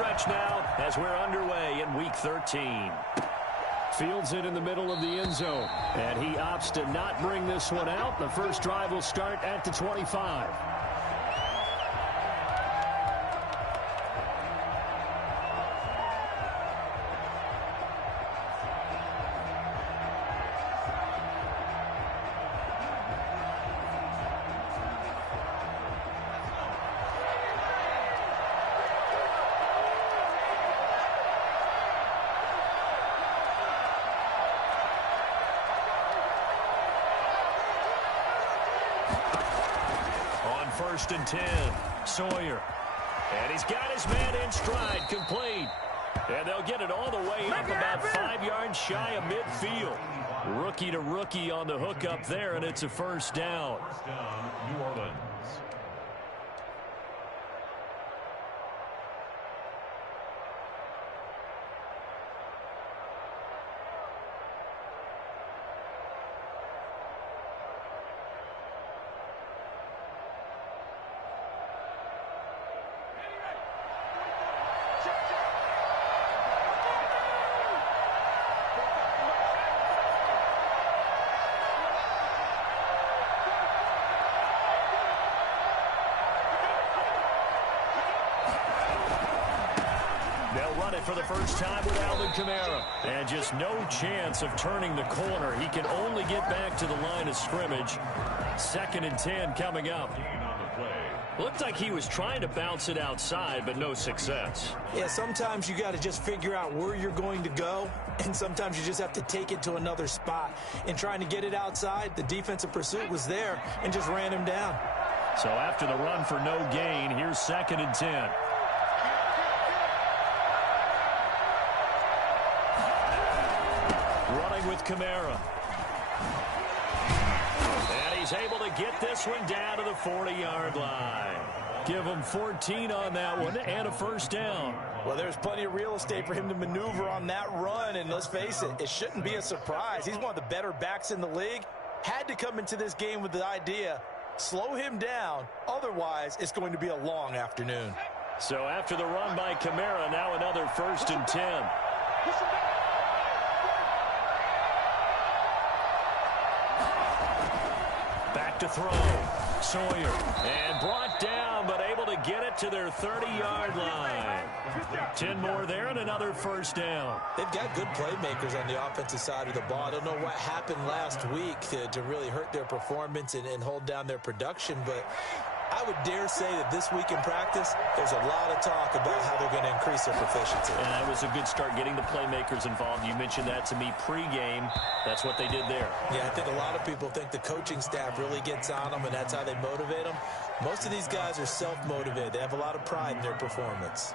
stretch now as we're underway in Week 13. Fields it in the middle of the end zone. And he opts to not bring this one out. The first drive will start at the 25. First and 10, Sawyer. And he's got his man in stride, complete. And they'll get it all the way up about 5 yards shy of midfield. Rookie to rookie on the hook up there, and it's a first down. New Orleans. For the first time with Alvin Kamara. And just no chance of turning the corner. He can only get back to the line of scrimmage. 2nd and 10 coming up. Looked like he was trying to bounce it outside, but no success. Yeah, sometimes you got to just figure out where you're going to go, and sometimes you just have to take it to another spot. In trying to get it outside, the defensive pursuit was there and just ran him down. So after the run for no gain, here's 2nd and 10. With Kamara. And he's able to get this one down to the 40-yard line. Give him 14 on that one and a first down. Well, there's plenty of real estate for him to maneuver on that run, and let's face it, it shouldn't be a surprise. He's one of the better backs in the league. Had to come into this game with the idea, slow him down, otherwise it's going to be a long afternoon. So after the run by Kamara, now another 1st and 10. To throw, Sawyer, and brought down, but able to get it to their 30-yard line. 10 more there and another first down. They've got good playmakers on the offensive side of the ball. I don't know what happened last week to really hurt their performance and hold down their production, but I would dare say that this week in practice, there's a lot of talk about how they're going to increase their proficiency. And that was a good start, getting the playmakers involved. You mentioned that to me pregame. That's what they did there. Yeah, I think a lot of people think the coaching staff really gets on them, and that's how they motivate them. Most of these guys are self-motivated. They have a lot of pride in their performance.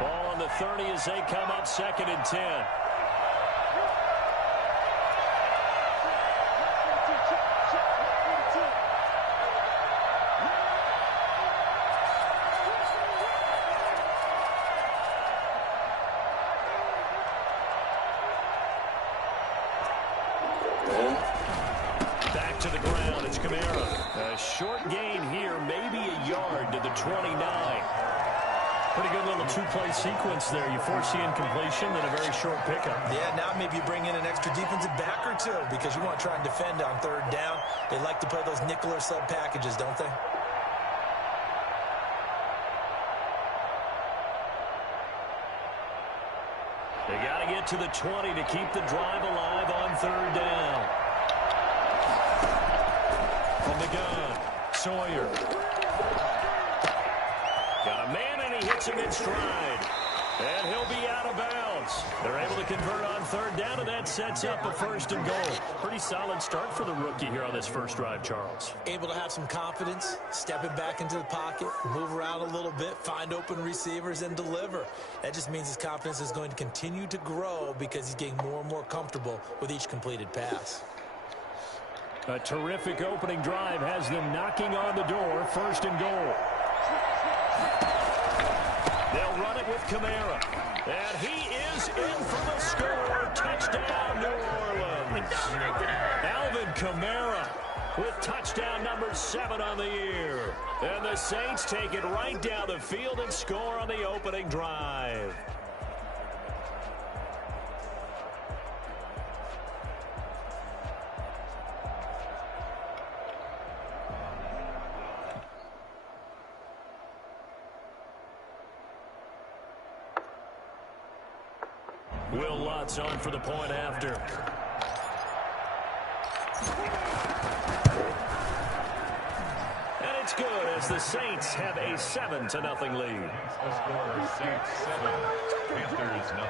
Ball on the 30 as they come up 2nd and 10. Back to the ground, it's Kamara. A short gain here, maybe a yard to the 29. Pretty good little two-play sequence there. You force the incompletion, then a very short pickup. Yeah, now maybe you bring in an extra defensive back or two because you want to try and defend on 3rd down. They like to play those nickel or sub packages, don't they? They got to get to the 20 to keep the drive alive on 3rd down. From the gun, Sawyer. Got a man, and he hits him in stride. And he'll be out of bounds. They're able to convert on 3rd down, and that sets up a 1st and goal. Pretty solid start for the rookie here on this first drive, Charles. Able to have some confidence, stepping back into the pocket, move around a little bit, find open receivers, and deliver. That just means his confidence is going to continue to grow because he's getting more and more comfortable with each completed pass. A terrific opening drive has them knocking on the door. 1st and goal. They'll run it with Kamara. And he is in for the Alvin Kamara with touchdown number 7 on the year. And the Saints take it right down the field and score on the opening drive. Will Lutz on for the point after. And it's good as the Saints have a 7-0 lead. The score, Saints 7, Panthers 0.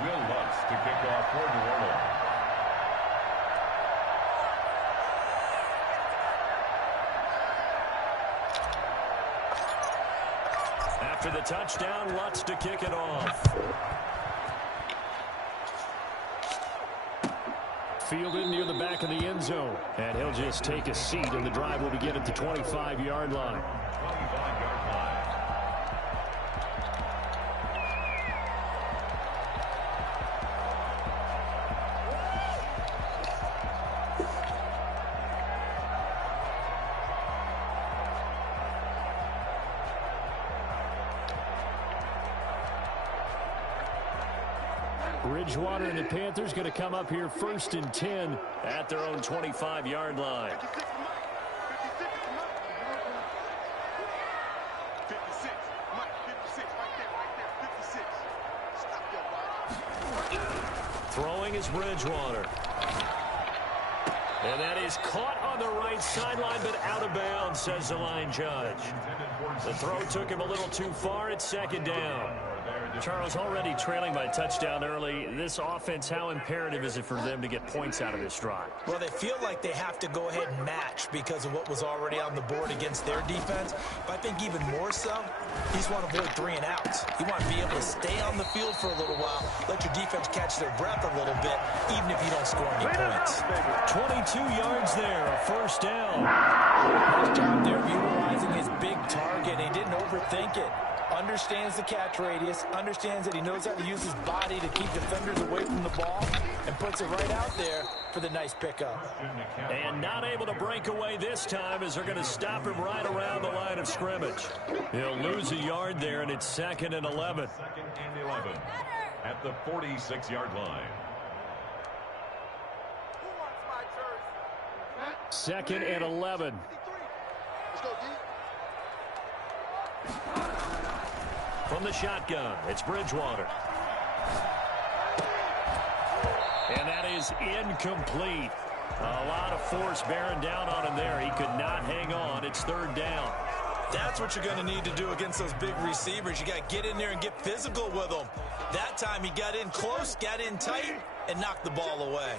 Will Lutz to kick off for New Orleans. After the touchdown, Lutz to kick it off. Fielded near the back of the end zone. And he'll just take a seat, and the drive will begin at the 25-yard line. 25-yard line. Bridgewater and the Panthers going to come up here 1st and 10 at their own 25-yard line. Throwing is Bridgewater. And that is caught on the right sideline, but out of bounds, says the line judge. The throw took him a little too far. It's 2nd down. Charles, already trailing by a touchdown early. This offense, how imperative is it for them to get points out of this drive? Well, they feel like they have to go ahead and match because of what was already on the board against their defense. But I think even more so, you just want to avoid 3 and outs. You want to be able to stay on the field for a little while, let your defense catch their breath a little bit, even if you don't score any points. 22 yards there, a 1st down. Nice job there utilizing his big target. He didn't overthink it. Understands the catch radius, understands that he knows how to use his body to keep defenders away from the ball, and puts it right out there for the nice pickup. And not able to break away this time as they're going to stop him right around the line of scrimmage. He'll lose a yard there, and it's 2nd and 11. 2nd and 11 at the 46-yard line. 2nd and 11. From the shotgun, it's Bridgewater. And that is incomplete. A lot of force bearing down on him there. He could not hang on. It's 3rd down. That's what you're going to need to do against those big receivers. You got to get in there and get physical with them. That time he got in close, got in tight, and knocked the ball away.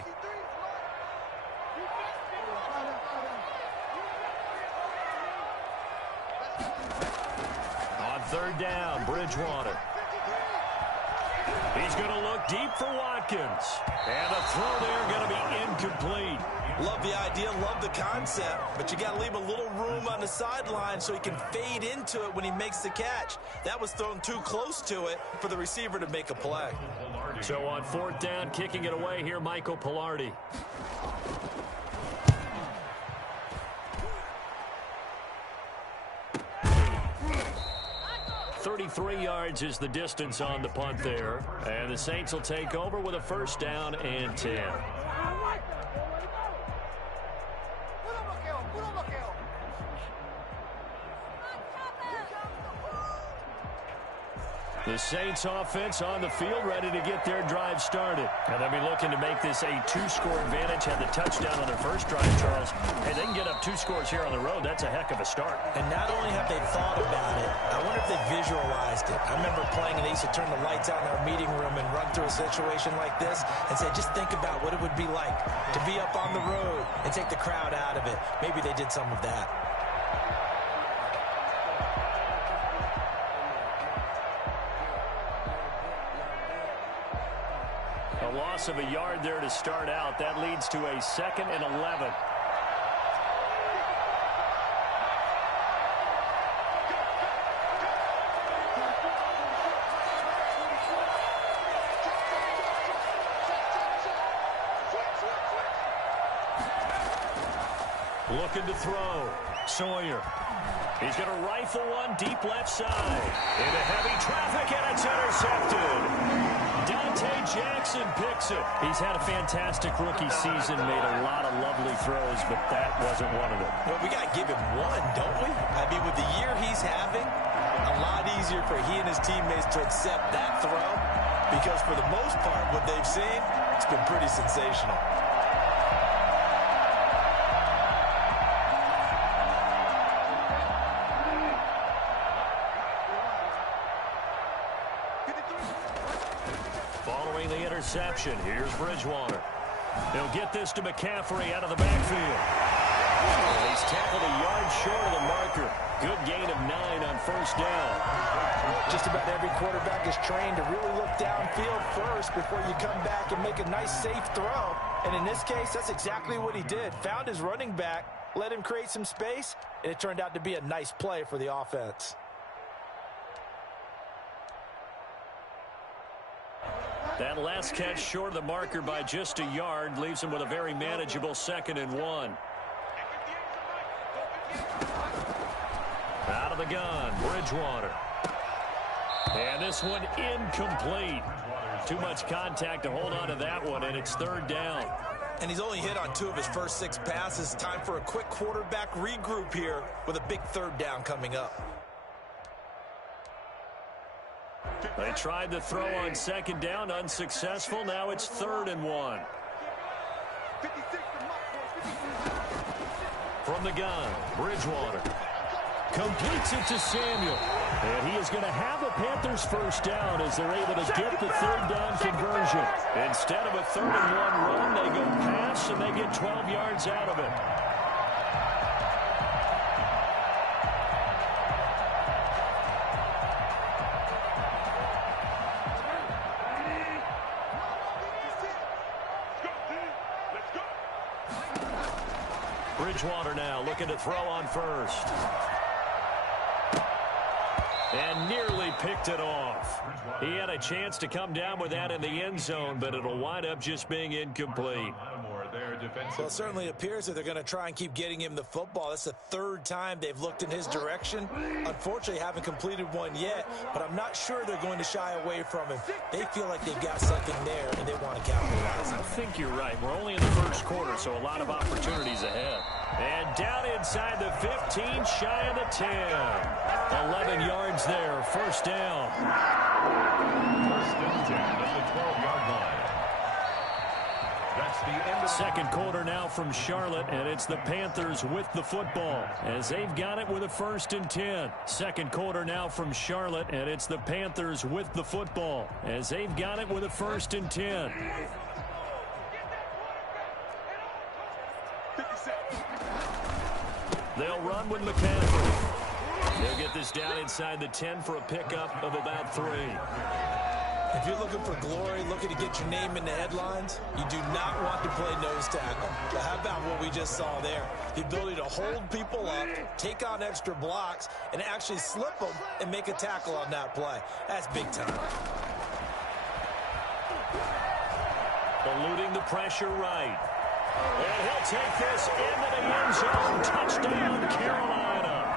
On 3rd down, Bridgewater. He's going to look deep for Watkins. And a throw there going to be incomplete. Love the idea, love the concept, but you got to leave a little room on the sideline so he can fade into it when he makes the catch. That was thrown too close to it for the receiver to make a play. So on 4th down, kicking it away here, Michael Pilardi. 33 yards is the distance on the punt there. And the Saints will take over with a 1st down and 10. The Saints offense on the field ready to get their drive started. And they'll be looking to make this a 2-score advantage. Had the touchdown on their first drive, Charles. Hey, they can get up 2 scores here on the road. That's a heck of a start. And not only have they thought about it, I wonder if they visualized it. I remember playing and they used to turn the lights out in our meeting room and run through a situation like this and say, just think about what it would be like to be up on the road and take the crowd out of it. Maybe they did some of that. A loss of a yard there to start out. That leads to a 2nd and 11. Looking to throw. Sawyer. He's going to rifle one deep left side. Into heavy traffic, and it's intercepted. Dante Jackson picks it. He's had a fantastic rookie season, made a lot of lovely throws, but that wasn't one of them. Well, we got to give him one, don't we? I mean, with the year he's having, a lot easier for he and his teammates to accept that throw, because for the most part, what they've seen, it's been pretty sensational. Following the interception, here's Bridgewater. He'll get this to McCaffrey out of the backfield. He's tackled a yard short of the marker. Good gain of 9 on first down. Just about every quarterback is trained to really look downfield first before you come back and make a nice, safe throw. And in this case, that's exactly what he did. Found his running back, let him create some space, and it turned out to be a nice play for the offense. That last catch short of the marker by just a yard leaves him with a very manageable 2nd and 1. Out of the gun, Bridgewater. And this one incomplete. Too much contact to hold on to that one, and it's 3rd down. And he's only hit on 2 of his first 6 passes. Time for a quick quarterback regroup here with a big 3rd down coming up. They tried to throw on 2nd down, unsuccessful. Now it's 3rd and 1. From the gun, Bridgewater completes it to Samuel. And he is going to have a Panthers first down as they're able to get the 3rd down conversion. Instead of a 3rd and 1 run, they go pass and they get 12 yards out of it. Bridgewater now looking to throw on first. And nearly picked it off. He had a chance to come down with that in the end zone, but it'll wind up just being incomplete. Well, it certainly appears that they're going to try and keep getting him the football. That's the 3rd time they've looked in his direction. Unfortunately, haven't completed one yet, but I'm not sure they're going to shy away from him. They feel like they've got something there, and they want to capitalize. I think you're right. We're only in the first quarter, so a lot of opportunities ahead. And down inside the 15, shy of the 10. 11 yards there, first down. First and 10 at the 12-yard line. That's the end of 2nd quarter now from Charlotte, and it's the Panthers with the football as they've got it with a 1st and 10. 2nd quarter now from Charlotte, and it's the Panthers with the football as they've got it with a 1st and 10. They'll run with McCaffrey. They'll get this down inside the 10 for a pickup of about 3. If you're looking for glory, looking to get your name in the headlines, you do not want to play nose tackle. But how about what we just saw there? The ability to hold people up, take on extra blocks, and actually slip them and make a tackle on that play. That's big time. Eluding the pressure right. And he'll take this into the end zone. Touchdown, Carolina.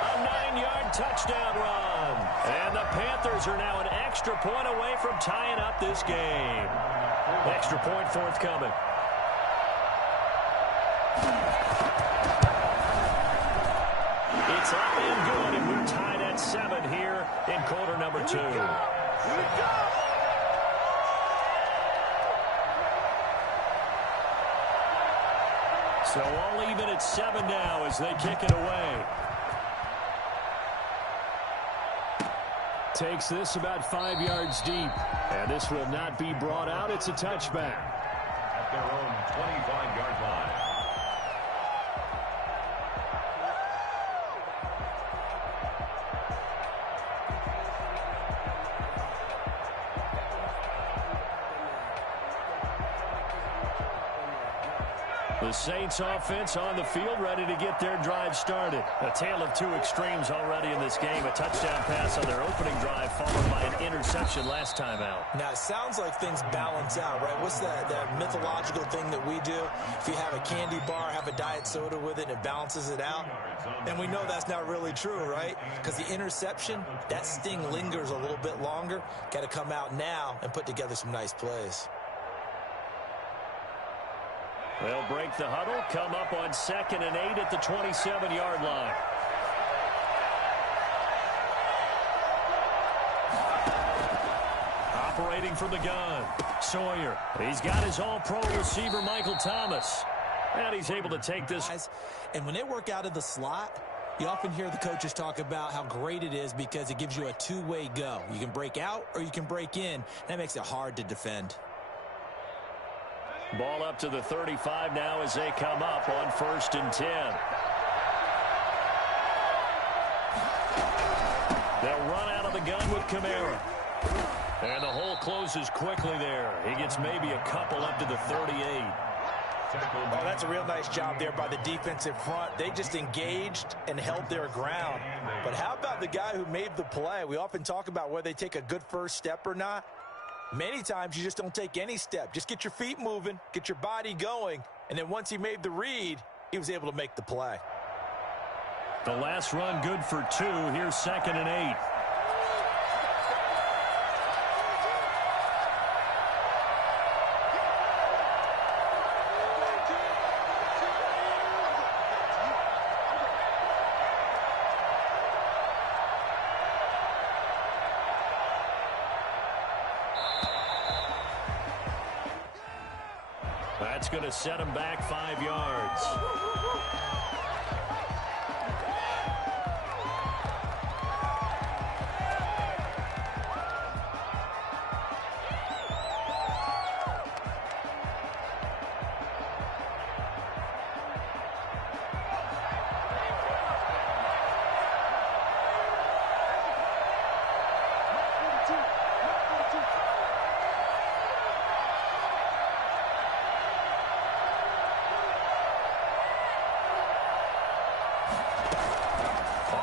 A 9-yard touchdown run. And the Panthers are now an extra point away from tying up this game. Extra point forthcoming. It's up and good, and we're tied at 7 here in quarter number 2. So all even at 7 now as they kick it away. Takes this about 5 yards deep. And this will not be brought out. It's a touchback. at their own 25-yard line. The Saints offense on the field, ready to get their drive started. A tale of two extremes already in this game. A touchdown pass on their opening drive, followed by an interception last time out. Now, it sounds like things balance out, right? What's that mythological thing that we do? If you have a candy bar, have a diet soda with it, and it balances it out. And we know that's not really true, right? Because the interception, that sting lingers a little bit longer. Got to come out now and put together some nice plays. They'll break the huddle, come up on 2nd and 8 at the 27-yard line. Operating from the gun, Sawyer. He's got his all-pro receiver, Michael Thomas. And he's able to take this. And when they work out of the slot, you often hear the coaches talk about how great it is because it gives you a two-way go. You can break out or you can break in. That makes it hard to defend. Ball up to the 35 now as they come up on 1st and 10. They'll run out of the gun with Kamara. And the hole closes quickly there. He gets maybe a couple up to the 38. Oh, that's a real nice job there by the defensive front. They just engaged and held their ground. But how about the guy who made the play? We often talk about whether they take a good first step or not. Many times you just don't take any step. Just get your feet moving, get your body going, and then once he made the read, he was able to make the play. The last run good for 2. Here's 2nd and 8. That's going to set him back 5 yards.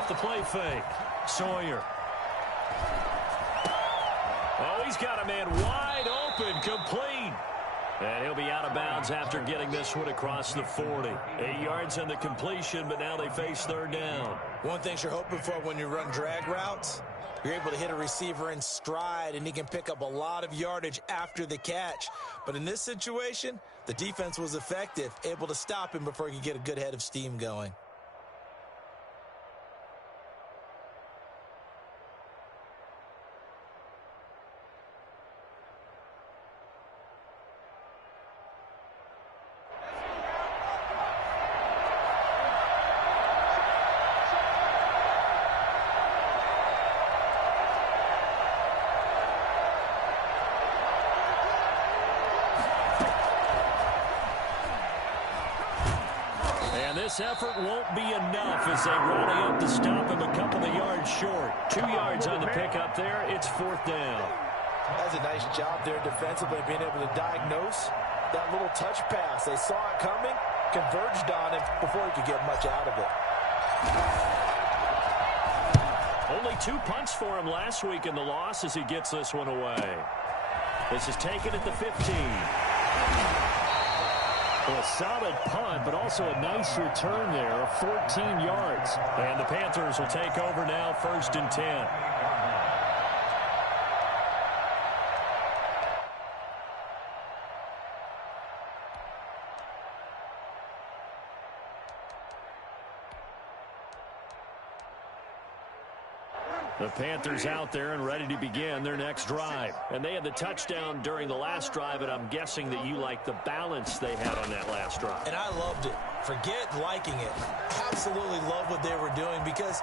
The play fake. Sawyer. Oh, he's got a man wide open, complete. And he'll be out of bounds after getting this one across the 40. 8 yards on the completion, but now they face 3rd down. One thing you're hoping for when you run drag routes, you're able to hit a receiver in stride, and he can pick up a lot of yardage after the catch. But in this situation, the defense was effective, able to stop him before he could get a good head of steam going. This effort won't be enough as they rally up to stop him a couple of yards short. 2 yards on the pickup there. It's 4th down. That's a nice job there defensively, being able to diagnose that little touch pass. They saw it coming, converged on him before he could get much out of it. Only 2 punts for him last week in the loss as he gets this one away. This is taken at the 15. Well, a solid punt, but also a nice return there of 14 yards. And the Panthers will take over now, 1st and 10. The Panthers out there and ready to begin their next drive. And they had the touchdown during the last drive, and I'm guessing that you like the balance they had on that last drive. And I loved it. Forget liking it. Absolutely love what they were doing, because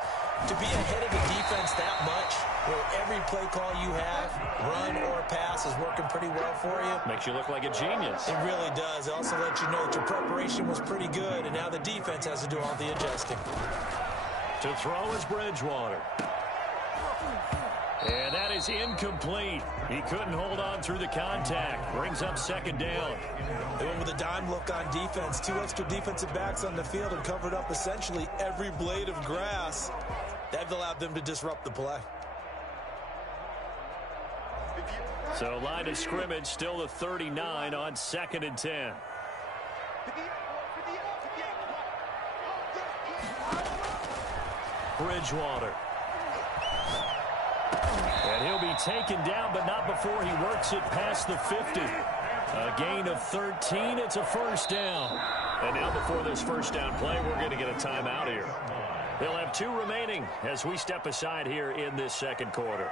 to be ahead of the defense that much, where every play call you have, run or pass, is working pretty well for you. Makes you look like a genius. It really does. It also lets you know that your preparation was pretty good, and now the defense has to do all the adjusting. To throw is Bridgewater. And that is incomplete. He couldn't hold on through the contact. Brings up second down. They went with a dime look on defense. 2 extra defensive backs on the field and covered up essentially every blade of grass. That allowed them to disrupt the play. So line of scrimmage still the 39 on 2nd and 10. Bridgewater. And he'll be taken down, but not before he works it past the 50. A gain of 13. It's a first down. And now before this first down play, we're going to get a timeout here. They'll have 2 remaining as we step aside here in this second quarter.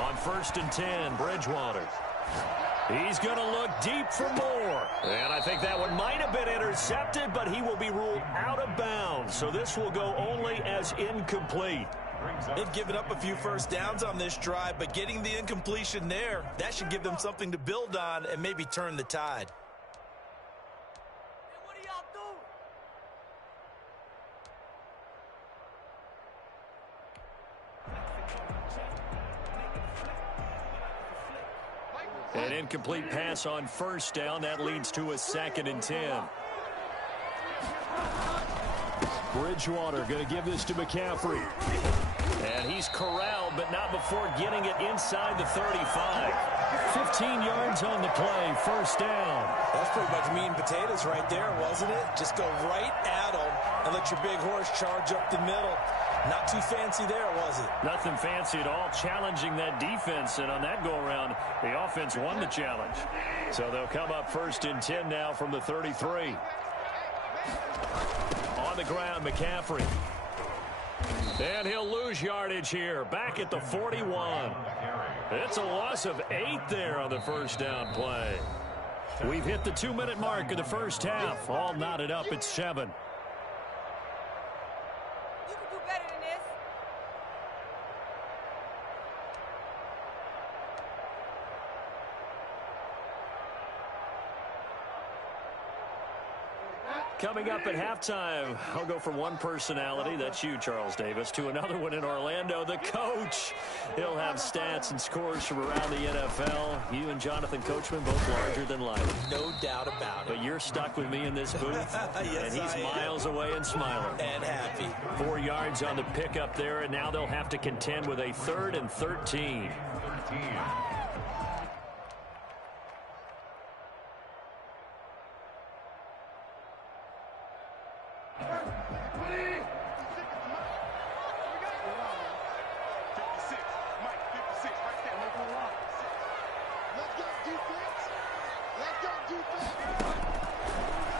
On 1st and 10, Bridgewater. He's going to look deep for more. And I think that one might have been intercepted, but he will be ruled out of bounds. So this will go only as incomplete. They've given up a few first downs on this drive, but getting the incompletion there, that should give them something to build on and maybe turn the tide. An incomplete pass on first down. That leads to a 2nd and 10. Bridgewater going to give this to McCaffrey. And he's corralled, but not before getting it inside the 35. 15 yards on the play, first down. That's pretty much meat and potatoes right there, wasn't it? Just go right at them and let your big horse charge up the middle. Not too fancy there, was it? Nothing fancy at all, challenging that defense. And on that go-around, the offense won the challenge. So they'll come up 1st and 10 now from the 33. On the ground, McCaffrey. And he'll lose yardage here, back at the 41. It's a loss of 8 there on the first down play. We've hit the 2-minute mark of the first half. All knotted up at 7. Coming up at halftime, I'll go from one personality, that's you, Charles Davis, to another one in Orlando, the coach. He'll have stats and scores from around the NFL. You and Jonathan Coachman, both larger than life. No doubt about it. But you're stuck with me in this booth, yes, and he's miles away and smiling. And happy. 4 yards on the pickup there, and now they'll have to contend with a 3rd and 13.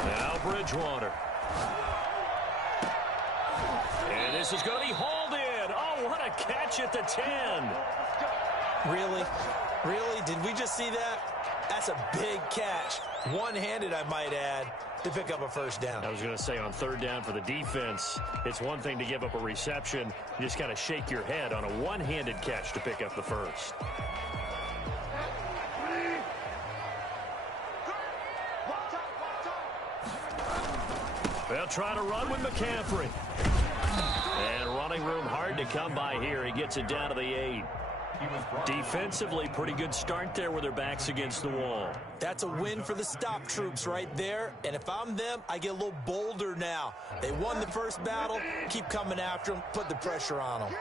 Now Bridgewater. And this is going to be hauled in. Oh, what a catch at the 10. Really? Really? Did we just see that? That's a big catch. One-handed, I might add, to pick up a first down. I was going to say on 3rd down for the defense, it's one thing to give up a reception. You just got to shake your head on a one-handed catch to pick up the first. They'll try to run with McCaffrey. And running room hard to come by here. He gets it down to the 8. Defensively, pretty good start there with their backs against the wall. That's a win for the stop troops right there. And if I'm them, I get a little bolder now. They won the first battle. Keep coming after them. Put the pressure on them.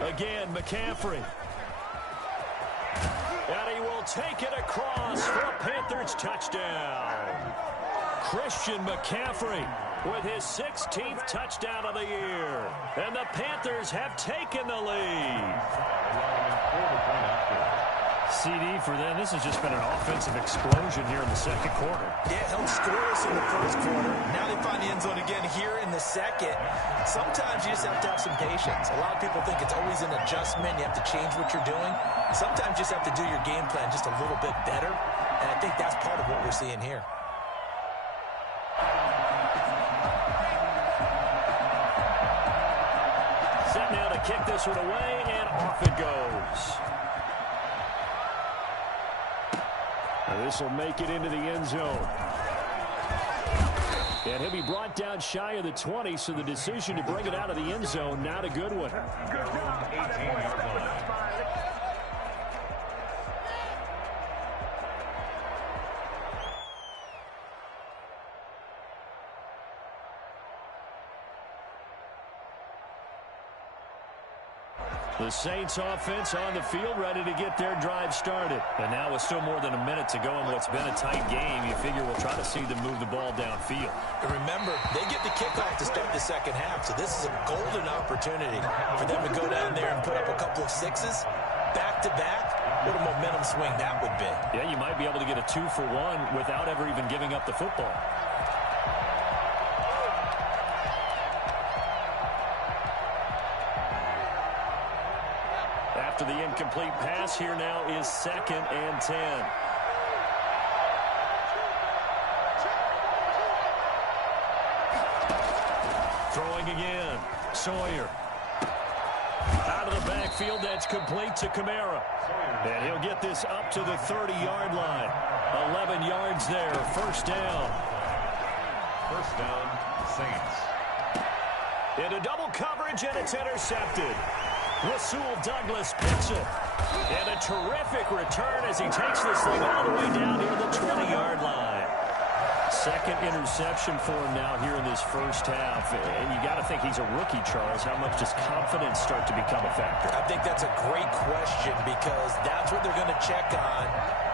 Again, McCaffrey. And he will take it across for a Panthers touchdown. Christian McCaffrey with his 16th touchdown of the year. And the Panthers have taken the lead. CD for them. This has just been an offensive explosion here in the second quarter. Yeah, helped scoreless in the first quarter. Now they find the end zone again here in the second. Sometimes you just have to have some patience. A lot of people think it's always an adjustment. You have to change what you're doing. Sometimes you just have to do your game plan just a little bit better. And I think that's part of what we're seeing here. Set now to kick this one away, and off it goes. This will make it into the end zone. And he'll be brought down shy of the 20, so the decision to bring it out of the end zone, not a good one. 18-yard line. The Saints offense on the field, ready to get their drive started. And now with still more than a minute to go in what's been a tight game, you figure we'll try to see them move the ball downfield. And remember, they get the kickoff to start the second half, so this is a golden opportunity for them to go down there and put up a couple of sixes back-to-back. What a momentum swing that would be. Yeah, you might be able to get a 2-for-1 without ever even giving up the football. After the incomplete pass, here now is 2nd and 10. Throwing again. Sawyer. Out of the backfield, that's complete to Kamara. And he'll get this up to the 30-yard line. 11 yards there, first down. First down, Saints. Into double coverage, and it's intercepted. Rasul Douglas picks it. And a terrific return as he takes this thing all the way down near the 20-yard line. Second interception for him now here in this first half. And you got to think he's a rookie, Charles. How much does confidence start to become a factor? I think that's a great question because that's what they're going to check on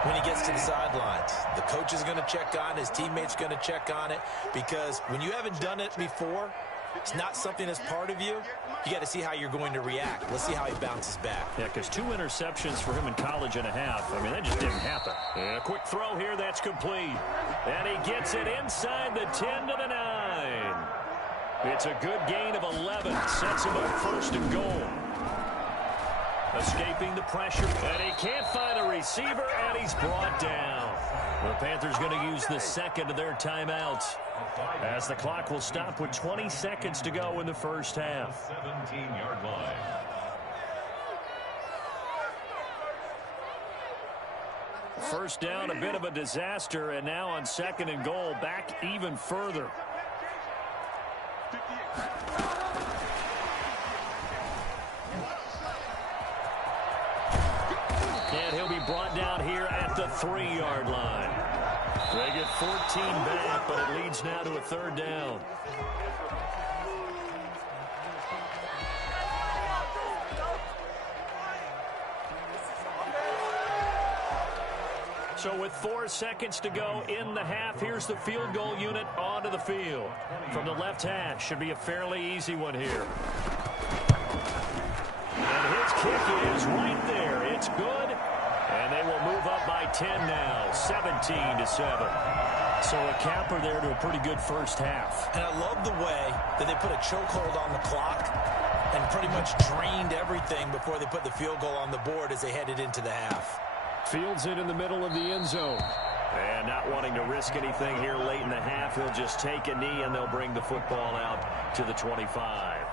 when he gets to the sidelines. The coach is going to check on, his teammates going to check on it, because when you haven't done it before, it's not something that's part of you. You got to see how you're going to react. Let's see how he bounces back. Yeah, because 2 interceptions for him in college and a half. I mean, that just didn't happen. And a quick throw here, that's complete. And he gets it inside the 10 to the 9. It's a good gain of 11. Sets him up first and goal. Escaping the pressure. And he can't find a receiver, and he's brought down. The Panthers going to use the second of their timeouts, as the clock will stop with 20 seconds to go in the first half. 17-yard line. First down, a bit of a disaster, and now on 2nd and goal, back even further. And he'll be brought down here at the 3-yard line. They get 14 back, but it leads now to a 3rd down. So with 4 seconds to go in the half, here's the field goal unit onto the field. From the left hash, should be a fairly easy one here. And his kick is right there. It's good. And they will move up by 10 now, 17-7. So a capper there to a pretty good first half. And I love the way that they put a chokehold on the clock and pretty much drained everything before they put the field goal on the board as they headed into the half. Fields it in the middle of the end zone. And not wanting to risk anything here late in the half, he'll just take a knee and they'll bring the football out to the 25.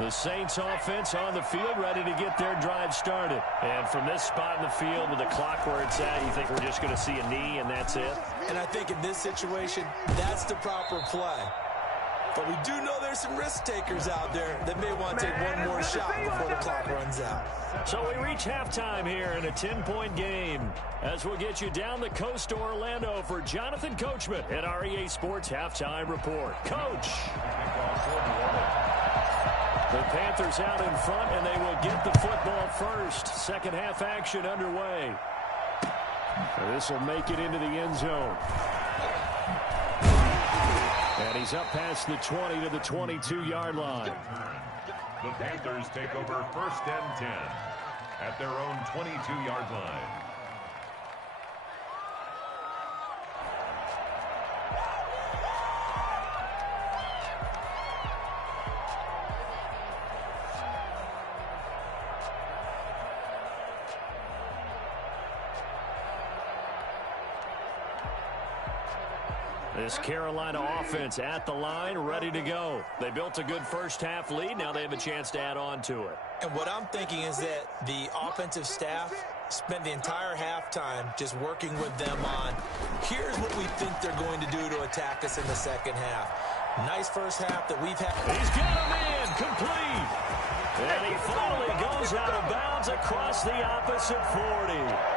The Saints offense on the field, ready to get their drive started. And from this spot in the field with the clock where it's at, you think we're just going to see a knee and that's it? And I think in this situation, that's the proper play. But we do know there's some risk takers out there that may want to take one more shot before the clock runs out. So we reach halftime here in a 10-point game, as we'll get you down the coast to Orlando for Jonathan Coachman at our EA Sports Halftime Report. Coach! The Panthers out in front, and they will get the football first. Second half action underway. This will make it into the end zone. And he's up past the 20 to the 22-yard line. The Panthers take over 1st and 10 at their own 22-yard line. This Carolina offense at the line, ready to go. They built a good first-half lead. Now they have a chance to add on to it. And what I'm thinking is that the offensive staff spent the entire halftime just working with them on, here's what we think they're going to do to attack us in the second half. Nice first half that we've had. He's got a man complete. And he finally goes out of bounds across the opposite 40.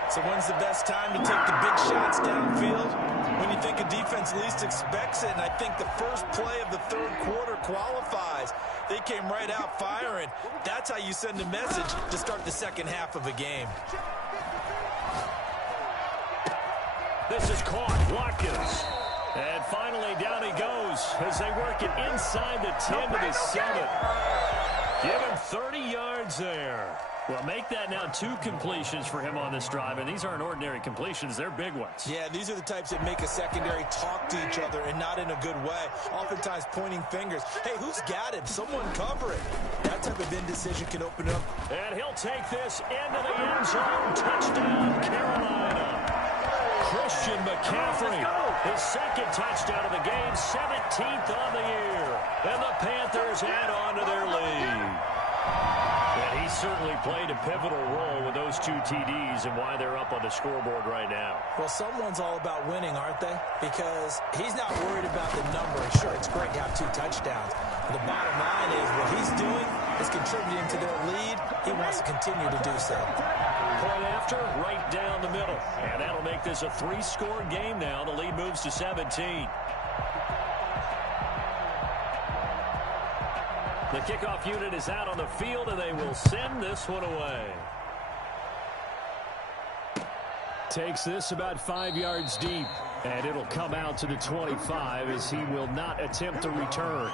So when's the best time to take the big shots downfield? When you think a defense least expects it, and I think the first play of the third quarter qualifies. They came right out firing. That's how you send a message to start the second half of a game. This is caught. Watkins. And finally down he goes as they work it inside the 10 to the 7. Give him 30 yards there. Well, make that now 2 completions for him on this drive, and these aren't ordinary completions. They're big ones. Yeah, these are the types that make a secondary talk to each other and not in a good way. Oftentimes pointing fingers. Hey, who's got it? Someone cover it. That type of indecision can open up. And he'll take this into the end zone. Touchdown, Carolina. Christian McCaffrey, his second touchdown of the game, 17th on the year. And the Panthers add on to their lead. And he certainly played a pivotal role with those 2 TDs and why they're up on the scoreboard right now. Well, someone's all about winning, aren't they? Because he's not worried about the number. Sure, it's great to have 2 touchdowns. But the bottom line is what he's doing is contributing to their lead. He wants to continue to do so. Point after, right down the middle. And that'll make this a 3-score game now. The lead moves to 17. The kickoff unit is out on the field, and they will send this one away. Takes this about 5 yards deep, and it'll come out to the 25 as he will not attempt to return.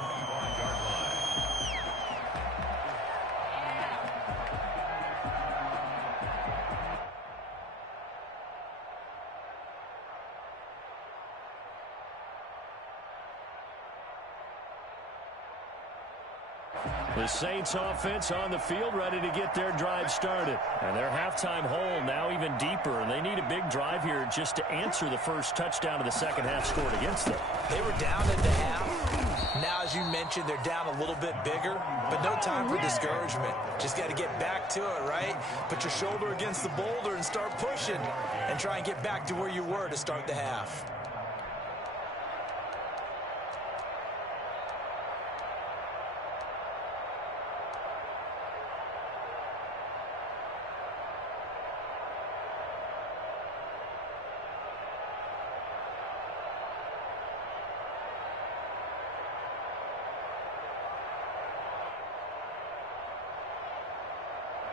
The Saints offense on the field ready to get their drive started. And their halftime hole now even deeper. And they need a big drive here just to answer the first touchdown of the second half scored against them. They were down at the half. Now, as you mentioned, they're down a little bit bigger. But no time for discouragement. Just got to get back to it, right? Put your shoulder against the boulder and start pushing. And try and get back to where you were to start the half.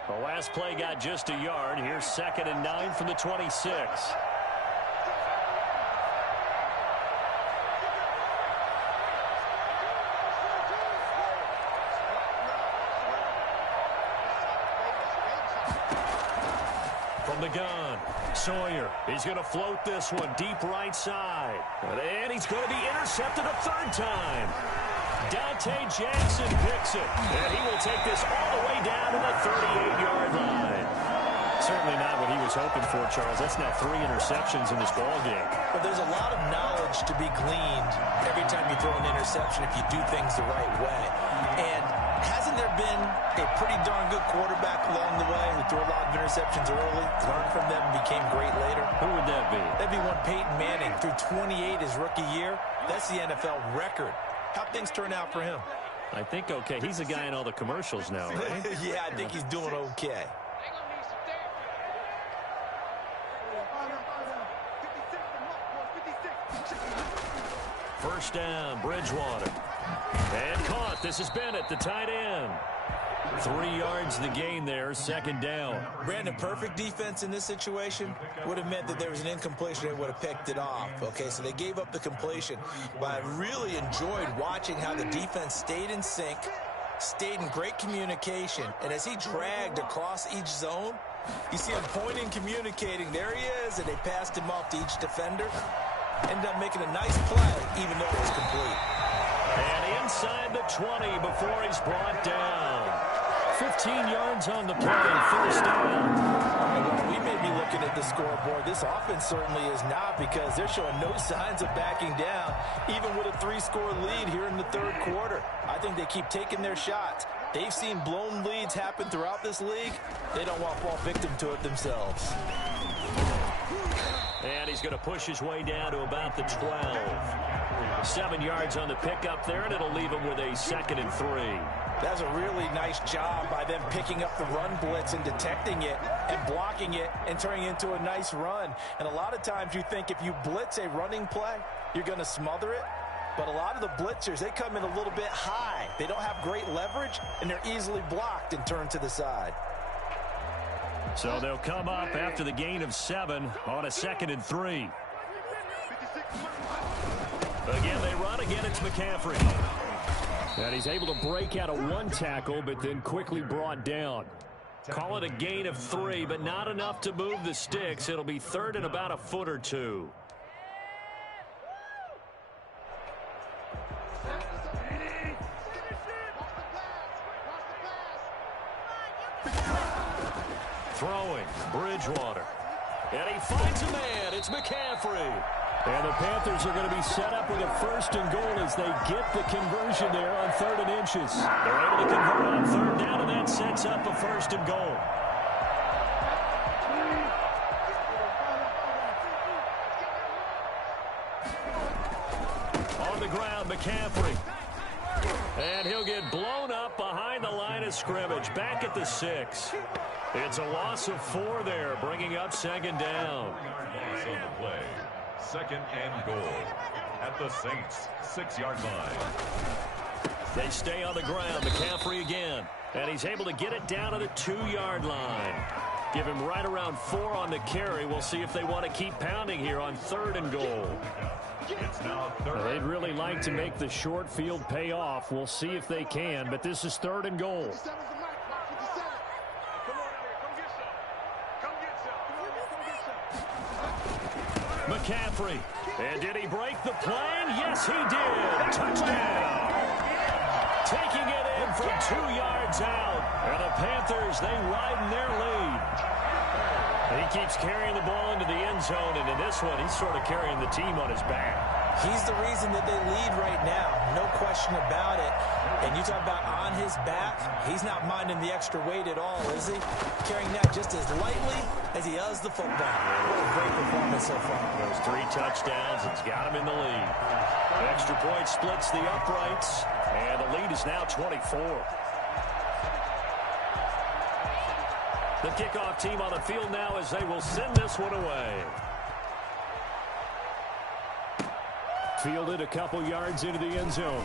The last play got just a yard. Here's 2nd and 9 from the 26. From the gun, Sawyer. He's going to float this one deep right side. And he's going to be intercepted a 3rd time. Dante Jackson picks it, and he will take this all the way down to the 38-yard line. Certainly not what he was hoping for, Charles. That's now 3 interceptions in this ballgame. But there's a lot of knowledge to be gleaned every time you throw an interception if you do things the right way. And hasn't there been a pretty darn good quarterback along the way who threw a lot of interceptions early, learned from them, and became great later? Who would that be? That'd be one Peyton Manning. Threw 28 his rookie year. That's the NFL record. How'd things turn out for him? I think okay. He's a guy in all the commercials now, right? Yeah, I think he's doing okay. First down, Bridgewater. And caught. This is Bennett, the tight end. 3 yards the gain there, 2nd down. Brandon, perfect defense in this situation would have meant that there was an incompletion. They would have picked it off. Okay, so they gave up the completion. But I really enjoyed watching how the defense stayed in sync, stayed in great communication. And as he dragged across each zone, you see him pointing, communicating. There he is, and they passed him off to each defender. Ended up making a nice play, even though it was complete. And inside the 20 before he's brought down. 15 yards on the play, 1st down. Well, we made to be looking at the scoreboard. This offense certainly is not, because they're showing no signs of backing down, even with a 3-score lead here in the third quarter. I think they keep taking their shots. They've seen blown leads happen throughout this league. They don't want to fall victim to it themselves. And he's going to push his way down to about the 12. 7 yards on the pickup there, and it'll leave him with a 2nd and 3. That's a really nice job by them picking up the run blitz and detecting it and blocking it and turning it into a nice run. And a lot of times you think if you blitz a running play, you're going to smother it. But a lot of the blitzers, they come in a little bit high. They don't have great leverage, and they're easily blocked and turned to the side. So they'll come up after the gain of 7 on a 2nd and 3. Again, they run. Again, it's McCaffrey. And he's able to break out of 1 tackle, but then quickly brought down. Call it a gain of 3, but not enough to move the sticks. It'll be 3rd and about a foot or 2. Throwing, Bridgewater. And he finds a man. It's McCaffrey. And the Panthers are going to be set up with a 1st and goal as they get the conversion there on 3rd and inches. They're able to convert on 3rd down, and that sets up a 1st and goal. On the ground, McCaffrey. And he'll get blown up behind the line of scrimmage, back at the 6. It's a loss of 4 there, bringing up 2nd down. Loss on the play. 2nd and goal at the Saints' 6-yard line. They stay on the ground. McCaffrey again. And he's able to get it down to the 2-yard line. Give him right around 4 on the carry. We'll see if they want to keep pounding here on 3rd and goal. It's now 3rd. They'd really like to make the short field pay off. We'll see if they can, but this is 3rd and goal. McCaffrey. And did he break the plane? Yes, he did. Touchdown. Taking it in from 2 yards out. And the Panthers, they widen their lead. He keeps carrying the ball into the end zone, and in this one, he's sort of carrying the team on his back. He's the reason that they lead right now. No question about it. And you talk about on his back, he's not minding the extra weight at all, is he? Carrying that just as lightly as he does the football. What a great performance so far. Those 3 touchdowns, it's got him in the lead. Extra point splits the uprights, and the lead is now 24. The kickoff team on the field now as they will send this one away. Fielded a couple yards into the end zone.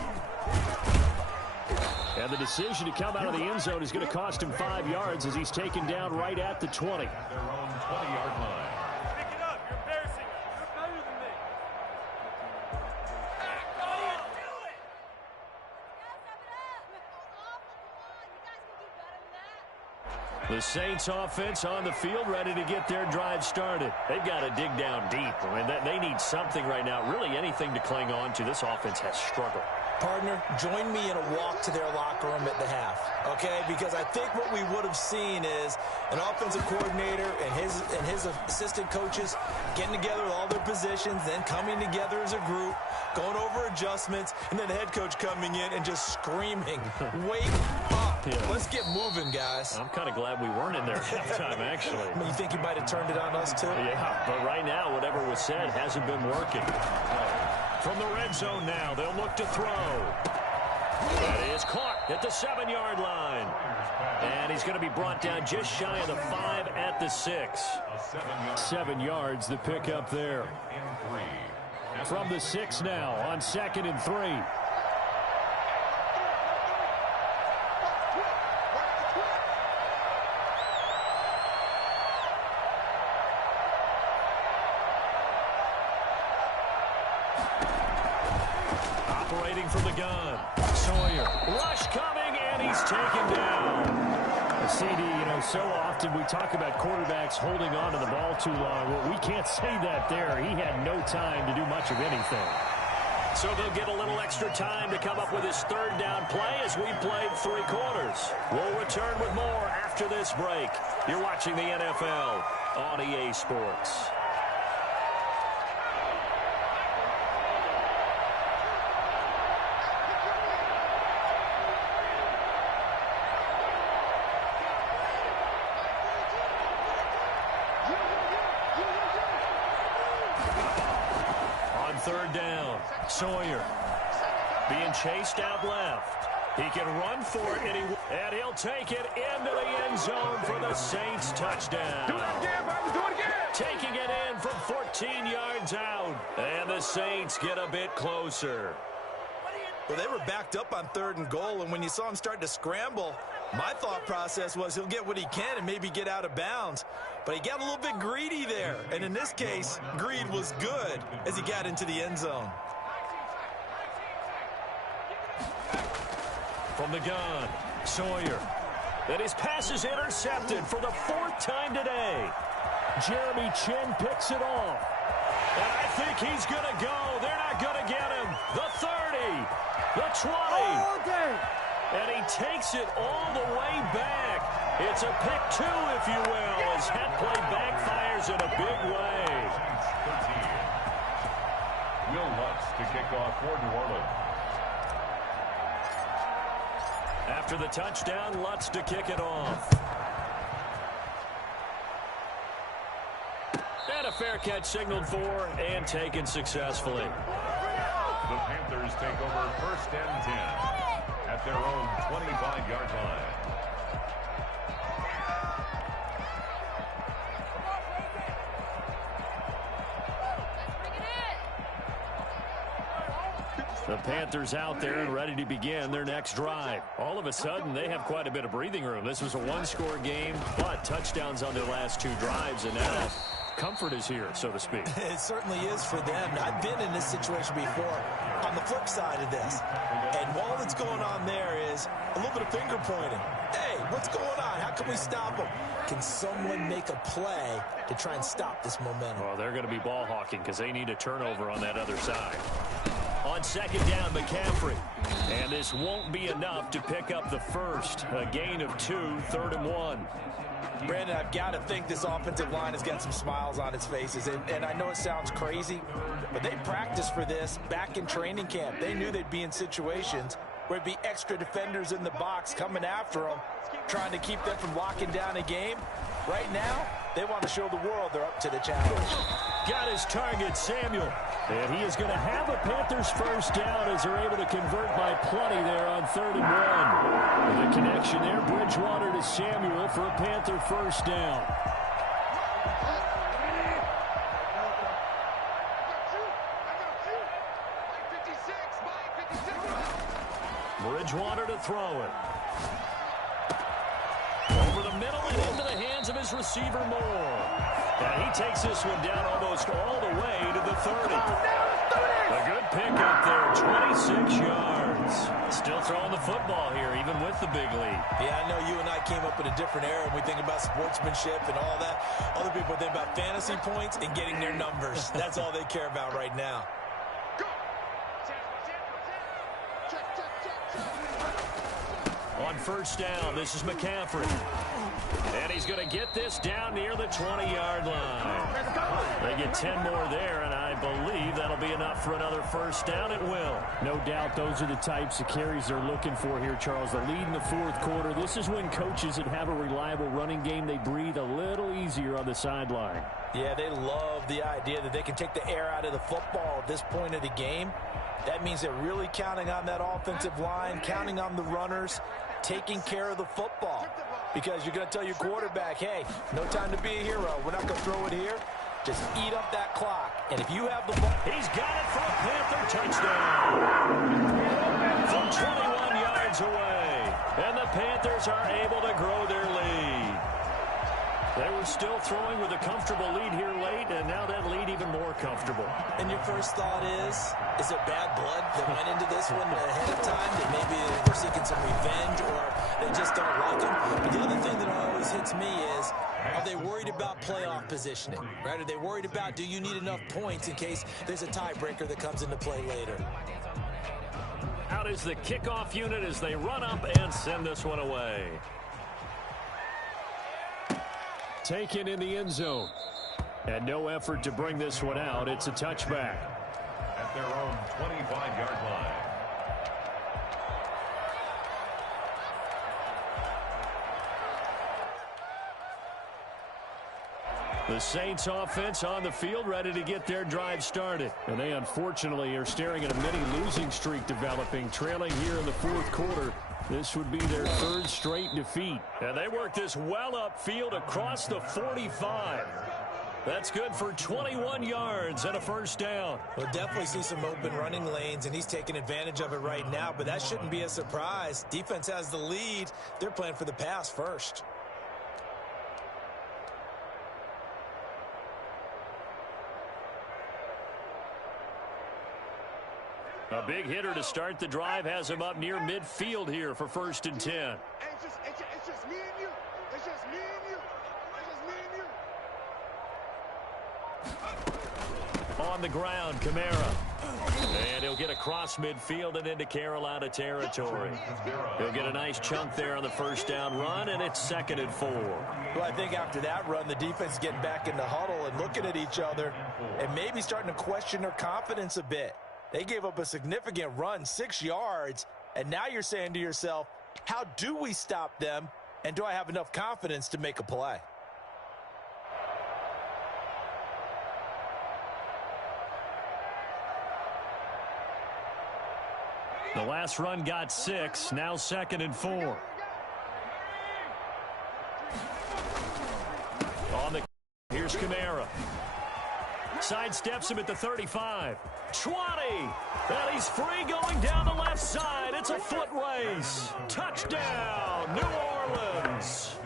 And the decision to come out of the end zone is going to cost him 5 yards as he's taken down right at the 20. Their own 20-yard line. Pick it up. You're embarrassing us. You're better than me. The Saints offense on the field ready to get their drive started. They've got to dig down deep. I mean, they need something right now, really anything to cling on to. This offense has struggled. Partner, join me in a walk to their locker room at the half, okay? Because I think what we would have seen is an offensive coordinator and his assistant coaches getting together with all their positions, then coming together as a group, going over adjustments, and then the head coach coming in and just screaming, wake up. Yeah. Let's get moving, guys. I'm kind of glad we weren't in there at halftime, actually. I mean, you think you might have turned it on us, too? Yeah, but right now, whatever was said hasn't been working. From the red zone now, they'll look to throw. That is caught at the 7-yard line. And he's going to be brought down just shy of the 5 at the 6. 7 yards, the pickup there. From the 6 now on 2nd and 3. Operating from the gun. Sawyer. Rush coming, and he's taken down. CD, so often we talk about quarterbacks holding on to the ball too long. Well, we can't say that there. He had no time to do much of anything. So they'll get a little extra time to come up with his 3rd down play as we played 3 quarters. We'll return with more after this break. You're watching the NFL on EA Sports. On third down, Sawyer being chased out left. He can run for it, and he'll take it into the end zone for the Saints touchdown. Do that again, baby. Do it again. Taking it in from 14 yards out, and the Saints get a bit closer. Well, they were backed up on 3rd and goal, and when you saw him start to scramble, my thought process was he'll get what he can and maybe get out of bounds. But he got a little bit greedy there, and in this case, greed was good as he got into the end zone. From the gun, Sawyer. And his pass is intercepted for the 4th time today. Jeremy Chin picks it off. And I think he's going to go. They're not going to get him. The 30, the 20. All day. And he takes it all the way back. It's a pick 2, if you will, as that play backfires in a big way. 13. Will Lutz to kick off for New Orleans. After the touchdown, Lutz to kick it off. And a fair catch signaled for and taken successfully. The Panthers take over 1st and 10 at their own 25-yard line. The Panthers out there and ready to begin their next drive. All of a sudden, they have quite a bit of breathing room. This was a one-score game, but touchdowns on their last 2 drives, and now comfort is here, so to speak. It certainly is for them. I've been in this situation before on the flip side of this. And all that's going on there is a little bit of finger pointing. Hey, what's going on? How can we stop them? Can someone make a play to try and stop this momentum? Well, they're going to be ball hawking because they need a turnover on that other side. On 2nd down, McCaffrey. And this won't be enough to pick up the first. A gain of 2, 3rd and 1. Brandon, I've got to think this offensive line has got some smiles on its faces. And I know it sounds crazy, but they practiced for this back in training camp. They knew they'd be in situations where it'd be extra defenders in the box coming after them, trying to keep them from locking down a game. Right now, they want to show the world they're up to the challenge. Got his target, Samuel. And he is going to have a Panthers first down as they're able to convert by plenty there on 3rd and 1. With a connection there, Bridgewater to Samuel for a Panther first down. Bridgewater to throw it. Over the middle and into the hands of his receiver, Moore. And he takes this one down almost all the way to the 30. A good pickup there, 26 yards. Still throwing the football here, even with the big lead. Yeah, I know you and I came up in a different era, and we think about sportsmanship and all that. Other people think about fantasy points and getting their numbers. That's all they care about right now. On first down, this is McCaffrey. And he's going to get this down near the 20-yard line. They get 10 more there, and I believe that'll be enough for another first down. It will. No doubt those are the types of carries they're looking for here, Charles. The lead in the 4th quarter. This is when coaches that have a reliable running game, they breathe a little easier on the sideline. Yeah, they love the idea that they can take the air out of the football at this point of the game. That means they're really counting on that offensive line, counting on the runners, taking care of the football. Because you're going to tell your quarterback, hey, no time to be a hero. We're not going to throw it here. Just eat up that clock. And if you have the ball. He's got it for a Panther touchdown. From 21 yards away. And the Panthers are able to grow their lead. They were still throwing with a comfortable lead here late, and now that lead even more comfortable. And your first thought is there bad blood that went into this one ahead of time? That maybe they're seeking some revenge or they just don't like him? But the other thing that always hits me is, are they worried about playoff positioning? Right? Are they worried about, do you need enough points in case there's a tiebreaker that comes into play later? Out is the kickoff unit as they run up and send this one away. taken in the end zone. And no effort to bring this one out. It's a touchback. At their own 25-yard line. The Saints offense on the field, ready to get their drive started. And they unfortunately are staring at a mini losing streak developing, trailing here in the fourth quarter. This would be their third straight defeat. And they work this well upfield across the 45. That's good for 21 yards and a first down. We'll definitely see some open running lanes, and he's taking advantage of it right now, but that shouldn't be a surprise. Defense has the lead. They're playing for the pass first. A big hitter to start the drive has him up near midfield here for 1st and 10. It's just me and you. It's just me and you. It's just me and you. On the ground, Kamara. And he'll get across midfield and into Carolina territory. He'll get a nice chunk there on the first down run, and it's 2nd and 4. Well, I think after that run, the defense is getting back in the huddle and looking at each other and maybe starting to question their confidence a bit. They gave up a significant run, 6 yards, and now you're saying to yourself, how do we stop them, and do I have enough confidence to make a play? The last run got 6, now 2nd and 4. Here's Kamara. Sidesteps him at the 35. 20. And he's free going down the left side. It's a foot race. Touchdown, New Orleans.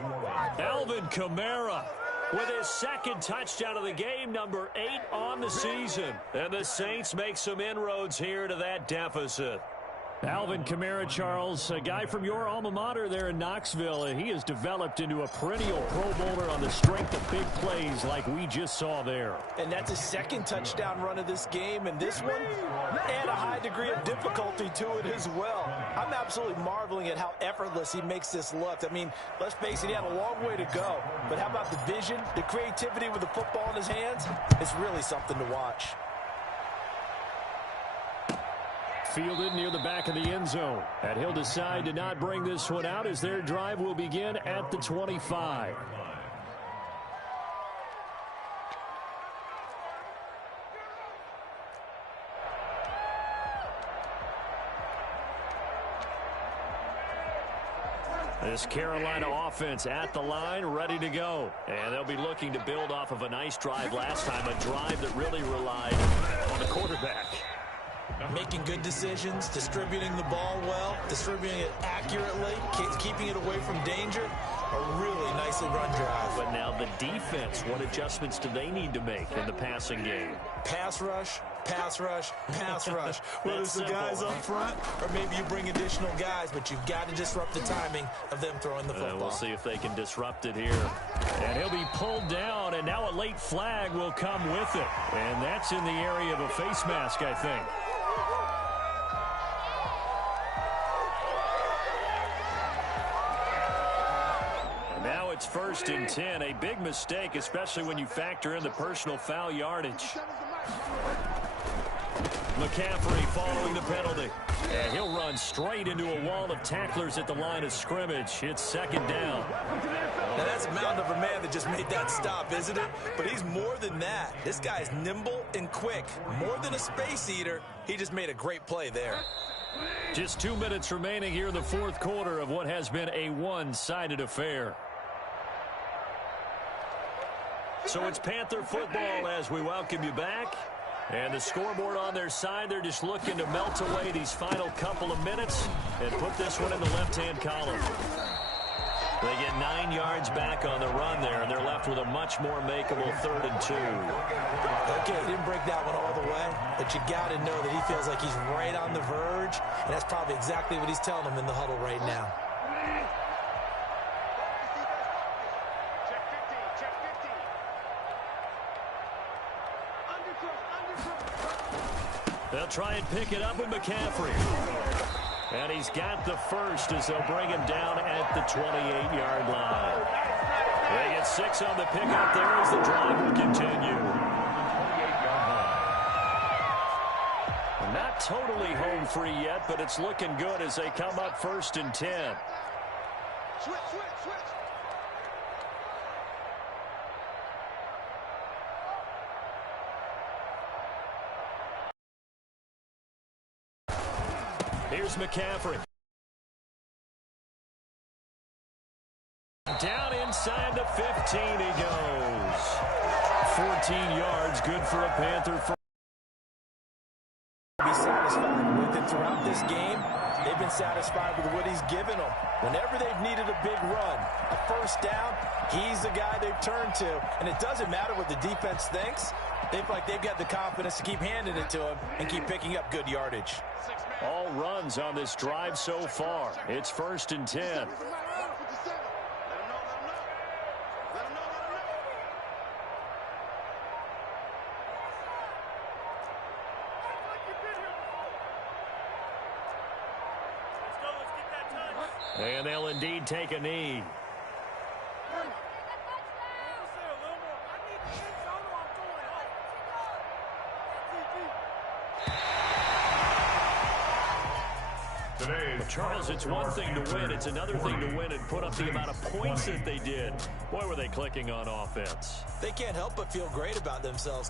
Alvin Kamara with his 2nd touchdown of the game, number 8 on the season. And the Saints make some inroads here to that deficit. Alvin Kamara, Charles, a guy from your alma mater there in Knoxville. He has developed into a perennial Pro Bowler on the strength of big plays like we just saw there. And that's his 2nd touchdown run of this game, and this one add a high degree of difficulty to it as well. I'm absolutely marveling at how effortless he makes this look. I mean, let's face it, he had a long way to go. But how about the vision, the creativity with the football in his hands? It's really something to watch. Fielded near the back of the end zone. And he'll decide to not bring this one out as their drive will begin at the 25. This Carolina offense at the line, ready to go. And they'll be looking to build off of a nice drive last time, a drive that really relied on the quarterback. Making good decisions, distributing the ball well, distributing it accurately, keeping it away from danger. A really nicely run drive. But now the defense, what adjustments do they need to make in the passing game? Pass rush, pass rush, pass rush. Whether it's the guys up front or maybe you bring additional guys, but you've got to disrupt the timing of them throwing the football. We'll see if they can disrupt it here. And he'll be pulled down, and now a late flag will come with it. And that's in the area of a face mask, I think. It's 1st and 10, a big mistake, especially when you factor in the personal foul yardage. McCaffrey following the penalty. And he'll run straight into a wall of tacklers at the line of scrimmage. It's 2nd down. Now that's a mountain of a man that just made that stop, isn't it? But he's more than that. This guy's nimble and quick. More than a space eater, he just made a great play there. Just 2 minutes remaining here in the fourth quarter of what has been a one-sided affair. So it's Panther football as we welcome you back. And the scoreboard on their side, they're just looking to melt away these final couple of minutes and put this one in the left-hand column. They get 9 yards back on the run there, and they're left with a much more makeable 3rd and 2. Okay, he didn't break that one all the way, but you got to know that he feels like he's right on the verge, and that's probably exactly what he's telling them in the huddle right now. They'll try and pick it up with McCaffrey. And he's got the first as they'll bring him down at the 28-yard line. They get 6 on the pickup there as the drive will continue. Not totally home free yet, but it's looking good as they come up 1st and 10. Switch. Here's McCaffrey. Down inside the 15 he goes. 14 yards, good for a Panther. Be satisfied with it throughout this game. They've been satisfied with what he's given them. Whenever they've needed a big run, a first down, he's the guy they've turned to. And it doesn't matter what the defense thinks. They feel like they've got the confidence to keep handing it to him and keep picking up good yardage. All runs on this drive so far. It's 1st and 10. And they'll indeed take a knee. Charles, it's one thing to win. It's another thing to win and put up the amount of points that they did. Boy, were they clicking on offense. They can't help but feel great about themselves.